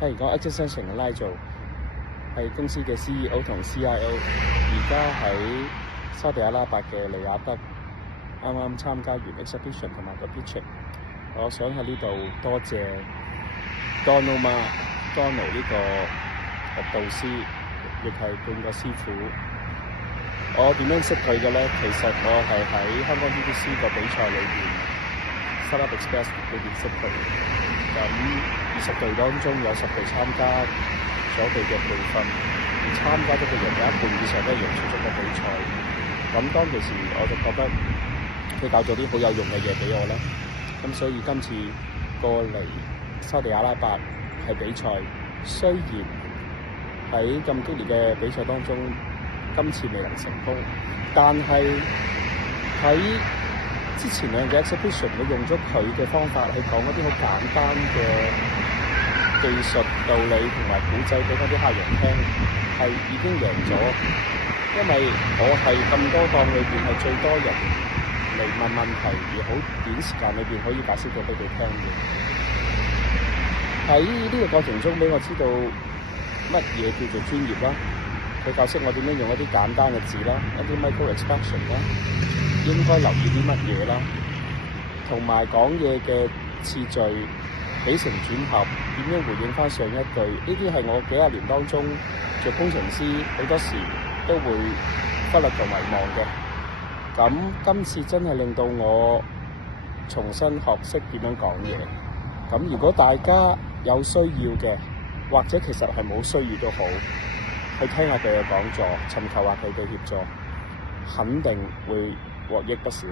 係講 Extension 嘅拉做係公司嘅 CEO 同 CIO，而家喺沙地阿拉伯嘅利雅得啱啱參加完 exhibition 同埋個 pitching。我想喺呢度多謝 Donald 呢個導師，亦係半個師傅。我點樣識佢嘅咧？其實我係喺香港 BBC 個比賽裏邊 Startup Express 裏邊識佢。咁20隊當中有10隊參加咗佢嘅培訓，而參加咗嘅人有一半以上都係用出咗個比賽。咁當其時我就覺得佢教咗啲好有用嘅嘢俾我啦。咁所以今次過嚟沙地阿拉伯係比賽，雖然喺咁激烈嘅比賽當中，今次未能成功，但係喺之前兩個 exhibition， 我用咗佢嘅方法去講一啲好簡單嘅技術道理同埋古仔俾嗰啲客人聽，係已經贏咗。因為我係咁多檔裏邊係最多人嚟問問題，而好短時間裏邊可以解釋到俾佢聽嘅。喺呢個過程中，俾我知道乜嘢叫做專業啦。佢教識我點樣用一啲簡單嘅字啦，一啲 micro expression 啦，應該留意啲乜嘢啦，同埋講嘢嘅次序、起承轉合，點樣回應翻上一句，呢啲係我幾廿年當中做工程師好多時都會忽略同遺忘嘅。咁今次真係令到我重新學識點樣講嘢。咁如果大家有需要嘅，或者其實係冇需要都好，去聽下佢嘅講座，尋求下佢嘅協助，肯定會獲益不少。